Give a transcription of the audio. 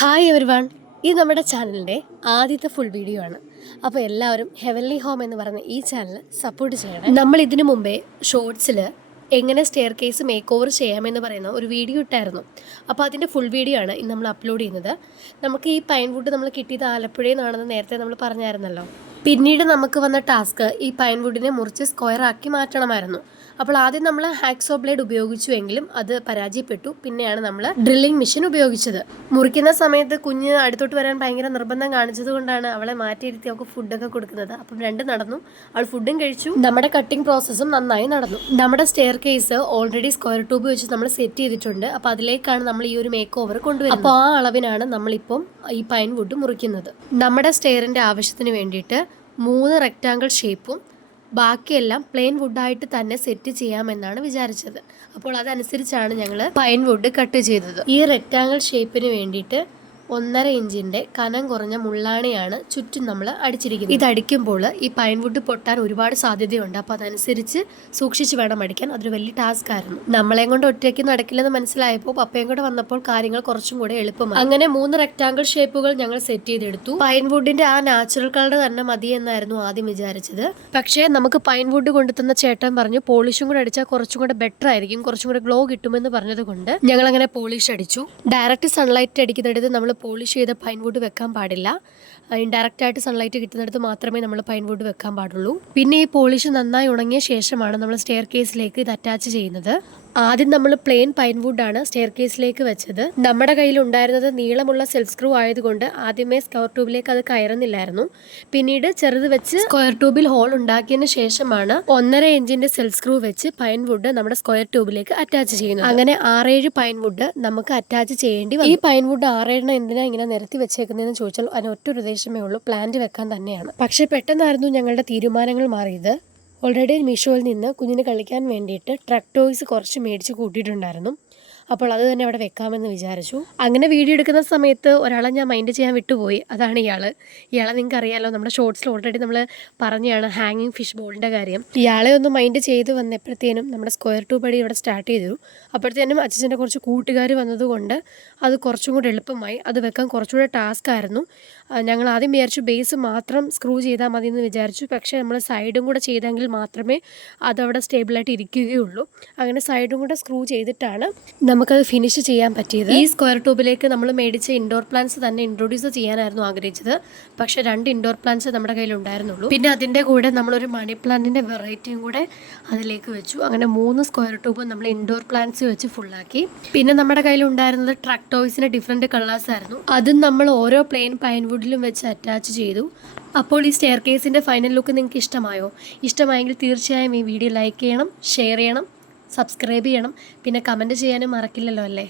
Hi everyone, ഇത് നമ്മുടെ ചാനലിൻ്റെ ആദ്യത്തെ ഫുൾ വീഡിയോ ആണ്. അപ്പോൾ എല്ലാവരും ഹെവൻലി ഹോം എന്ന് പറയുന്ന ഈ ചാനൽ സപ്പോർട്ട് ചെയ്യണം. നമ്മൾ ഇതിനു മുമ്പേ ഷോർട്സിൽ എങ്ങനെ സ്റ്റെയർ കേസ് മേക്ക് ഓവർ ചെയ്യാമെന്ന് പറയുന്ന ഒരു വീഡിയോ ഇട്ടായിരുന്നു. അപ്പോൾ അതിൻ്റെ ഫുൾ വീഡിയോ ആണ് ഇന്ന് നമ്മൾ അപ്ലോഡ് ചെയ്യുന്നത്. നമുക്ക് ഈ പൈൻ വുഡ് നമ്മൾ കിട്ടിയത് ആലപ്പുഴയിൽ നിന്നാണെന്ന് നേരത്തെ നമ്മൾ പറഞ്ഞായിരുന്നല്ലോ. പിന്നീട് നമുക്ക് വന്ന ടാസ്ക് ഈ പൈൻ വുഡിനെ മുറിച്ച് സ്ക്വയർ ആക്കി മാറ്റണമായിരുന്നു. അപ്പോൾ ആദ്യം നമ്മൾ ഹാക്സോ ബ്ലേഡ് ഉപയോഗിച്ചുവെങ്കിലും അത് പരാജയപ്പെട്ടു. പിന്നെയാണ് നമ്മൾ ഡ്രില്ലിംഗ് മെഷീൻ ഉപയോഗിച്ചത്. മുറിക്കുന്ന സമയത്ത് കുഞ്ഞ് അടുത്തോട്ട് വരാൻ ഭയങ്കര നിർബന്ധം കാണിച്ചത് കൊണ്ടാണ് അവളെ മാറ്റിയിരുത്തി അവൾക്ക് ഫുഡൊക്കെ കൊടുക്കുന്നത്. അപ്പം രണ്ടും നടന്നു. അവൾ ഫുഡും കഴിച്ചു, നമ്മുടെ കട്ടിംഗ് പ്രോസസ്സും നന്നായി നടന്നു. നമ്മുടെ stair case already square tube വെച്ച് നമ്മൾ സെറ്റ് ചെയ്തിട്ടുണ്ട്. അപ്പോൾ അതിലേക്കാണ് നമ്മൾ ഈ ഒരു മേക്ക് ഓവർ കൊണ്ടുവരുന്നത്. അപ്പോൾ ആ അളവിനാണ് നമ്മളിപ്പം ഈ പൈൻ വുഡ് മുറിക്കുന്നത്. നമ്മുടെ സ്റ്റെയറിൻ്റെ ആവശ്യത്തിന് വേണ്ടിയിട്ട് 3 റെക്റ്റാങ്കിൾ ഷേപ്പും ബാക്കിയെല്ലാം പ്ലെയിൻ വുഡായിട്ട് തന്നെ സെറ്റ് ചെയ്യാമെന്നാണ് വിചാരിച്ചത്. അപ്പോൾ അതനുസരിച്ചാണ് ഞങ്ങൾ പൈൻ വുഡ് കട്ട് ചെയ്തത്. ഈ റെക്റ്റാങ്കിൾ ഷേപ്പിന് വേണ്ടിയിട്ട് 1.5 ഇഞ്ചിൻ്റെ കനം കുറഞ്ഞ മുള്ളാണിയാണ് ചുറ്റും നമ്മൾ അടിച്ചിരിക്കുന്നത്. ഇതടിക്കുമ്പോൾ ഈ പൈൻ വുഡ് പൊട്ടാൻ ഒരുപാട് സാധ്യതയുണ്ട്. അപ്പോൾ അതനുസരിച്ച് സൂക്ഷിച്ച് വേണം അടിക്കാൻ. അതൊരു വലിയ ടാസ്ക് ആയിരുന്നു. നമ്മളെ കൊണ്ട് ഒറ്റയ്ക്ക് നടക്കില്ലെന്ന് മനസ്സിലായപ്പോൾ പപ്പയും കൂടെ വന്നപ്പോൾ കാര്യങ്ങൾ കുറച്ചും കൂടെ എളുപ്പമായി. അങ്ങനെ 3 റെക്റ്റാങ്കിൾ ഷേപ്പുകൾ ഞങ്ങൾ സെറ്റ് ചെയ്തെടുത്തു. പൈൻ വുഡിന്റെ ആ നാച്ചുറൽ കളർ തന്നെ മതി എന്നായിരുന്നു ആദ്യം വിചാരിച്ചത്. പക്ഷേ നമുക്ക് പൈൻ വുഡ് കൊണ്ടുതന്ന ചേട്ടൻ പറഞ്ഞു പോളിഷും കൂടെ അടിച്ചാൽ കുറച്ചും കൂടെ ബെറ്റർ ആയിരിക്കും, കുറച്ചും കൂടെ ഗ്ലോ കിട്ടുമെന്ന് പറഞ്ഞത് കൊണ്ട് ഞങ്ങൾ അങ്ങനെ പോളിഷ് അടിച്ചു. ഡയറക്റ്റ് സൺലൈറ്റ് അടിക്കുന്നിടത്ത് നമ്മൾ പോളിഷ് ചെയ്ത പൈൻ വുഡ് വെക്കാൻ പാടില്ല. ഇൻഡയറക്റ്റ് ആയിട്ട് സൺലൈറ്റ് കിട്ടുന്നിടത്ത് മാത്രമേ നമ്മൾ പൈൻ വുഡ് വെക്കാൻ പാടുള്ളൂ. പിന്നെ ഈ പോളിഷ് നന്നായി ഉണങ്ങിയ ശേഷമാണ് നമ്മൾ സ്റ്റെയർ കേസിലേക്ക് ഇത് അറ്റാച്ച് ചെയ്യുന്നത്. ആദ്യം നമ്മൾ പ്ലെയിൻ പൈൻ വുഡാണ് സ്റ്റെയർ കേസിലേക്ക് വെച്ചത്. നമ്മുടെ കയ്യിൽ ഉണ്ടായിരുന്നത് നീളമുള്ള സെൽഫ് സ്ക്രൂ ആയതുകൊണ്ട് ആദ്യമേ സ്ക്വയർ ട്യൂബിലേക്ക് അത് കയറുന്നില്ലായിരുന്നു. പിന്നീട് ചെറുത് വെച്ച് സ്ക്വയർ ട്യൂബിൽ ഹോൾ ഉണ്ടാക്കിയതിന് ശേഷമാണ് 1.5 ഇഞ്ചിന്റെ സെൽഫ് സ്ക്രൂ വെച്ച് പൈൻ വുഡ് നമ്മുടെ സ്ക്വയർ ട്യൂബിലേക്ക് അറ്റാച്ച് ചെയ്യുന്നത്. അങ്ങനെ 6-7 പൈൻ വുഡ് നമുക്ക് അറ്റാച്ച് ചെയ്യേണ്ടി വന്നു. ഈ പൈൻ വുഡ് 6-7 എന്തിനാ ഇങ്ങനെ നിരത്തി വെച്ചേക്കുന്നതെന്ന് ചോദിച്ചാൽ അതിന് ഒറ്റ ഉദ്ദേശമേ ഉള്ളൂ, പ്ലാന്റ് വെക്കാൻ തന്നെയാണ്. പക്ഷെ പെട്ടെന്നായിരുന്നു ഞങ്ങളുടെ തീരുമാനങ്ങൾ മാറിയത്. ഓൾറെഡി മീഷോയിൽ നിന്ന് കുഞ്ഞിന് കളിക്കാൻ വേണ്ടിയിട്ട് ട്രക്ക് ടോയ്സ് കുറച്ച് മേടിച്ച് കൂട്ടിയിട്ടുണ്ടായിരുന്നു. അപ്പോൾ അത് തന്നെ അവിടെ വെക്കാമെന്ന് വിചാരിച്ചു. അങ്ങനെ വീഡിയോ എടുക്കുന്ന സമയത്ത് ഒരാളെ ഞാൻ മൈൻഡ് ചെയ്യാൻ വിട്ടുപോയി. അതാണ് ഇയാളെ നിങ്ങൾക്ക് അറിയാമല്ലോ, നമ്മുടെ ഷോർട്സിൽ ഓൾറെഡി നമ്മൾ പറഞ്ഞാണ് ഹാങ്ങിങ് ഫിഷ് ബോളിൻ്റെ കാര്യം. ഇയാളെ ഒന്ന് മൈൻഡ് ചെയ്ത് വന്നപ്പോഴത്തേനും നമ്മുടെ സ്ക്വയർ ട്യൂബ് അടി ഇവിടെ സ്റ്റാർട്ട് ചെയ്തു. അപ്പോഴത്തേനും അച്ഛൻ്റെ കുറച്ച് കൂട്ടുകാർ വന്നതുകൊണ്ട് അത് കുറച്ചും കൂടെ എളുപ്പമായി. അത് വെക്കാൻ കുറച്ചുകൂടെ ടാസ്ക് ആയിരുന്നു. ഞങ്ങൾ ആദ്യം വിചാരിച്ചു ബേസ് മാത്രം സ്ക്രൂ ചെയ്താൽ മതി എന്ന് വിചാരിച്ചു. പക്ഷേ നമ്മൾ സൈഡും കൂടെ ചെയ്തെങ്കിൽ മാത്രമേ അതവിടെ സ്റ്റേബിളായിട്ട് ഇരിക്കുകയുള്ളൂ. അങ്ങനെ സൈഡും കൂടെ സ്ക്രൂ ചെയ്തിട്ടാണ് നമുക്കത് ഫിനിഷ് ചെയ്യാൻ പറ്റിയത്. ഈ സ്ക്വയർ ട്യൂബിലേക്ക് നമ്മൾ മേടിച്ച ഇൻഡോർ പ്ലാന്റ്സ് തന്നെ ഇൻട്രൊഡ്യൂസ് ചെയ്യാനായിരുന്നു ആഗ്രഹിച്ചത്. പക്ഷേ 2 ഇൻഡോർ പ്ലാന്റ്സ് നമ്മുടെ കയ്യിൽ ഉണ്ടായിരുന്നുള്ളൂ. പിന്നെ അതിൻ്റെ കൂടെ നമ്മളൊരു മണി പ്ലാന്റിൻ്റെ വെറൈറ്റിയും കൂടെ അതിലേക്ക് വെച്ചു. അങ്ങനെ 3 സ്ക്വയർ ട്യൂബ് നമ്മൾ ഇൻഡോർ പ്ലാന്റ്സ് വെച്ച് ഫുള്ളാക്കി. പിന്നെ നമ്മുടെ കയ്യിൽ ഉണ്ടായിരുന്നത് ട്രക്ക് ടോയ്സിൻ്റെ ഡിഫറെൻറ്റ് കളേഴ്സ് ആയിരുന്നു. അതും നമ്മൾ ഓരോ പ്ലെയിൻ പൈൻ വുഡിലും വെച്ച് അറ്റാച്ച് ചെയ്തു. അപ്പോൾ ഈ സ്റ്റെയർ കേസിൻ്റെ ഫൈനൽ ലുക്ക് നിങ്ങൾക്ക് ഇഷ്ടമായോ? ഇഷ്ടമായെങ്കിൽ തീർച്ചയായും ഈ വീഡിയോ ലൈക്ക് ചെയ്യണം, ഷെയർ ചെയ്യണം, സബ്സ്ക്രൈബ് ചെയ്യണം. പിന്നെ കമൻറ്റ് ചെയ്യാനും മറക്കില്ലല്ലോ അല്ലേ?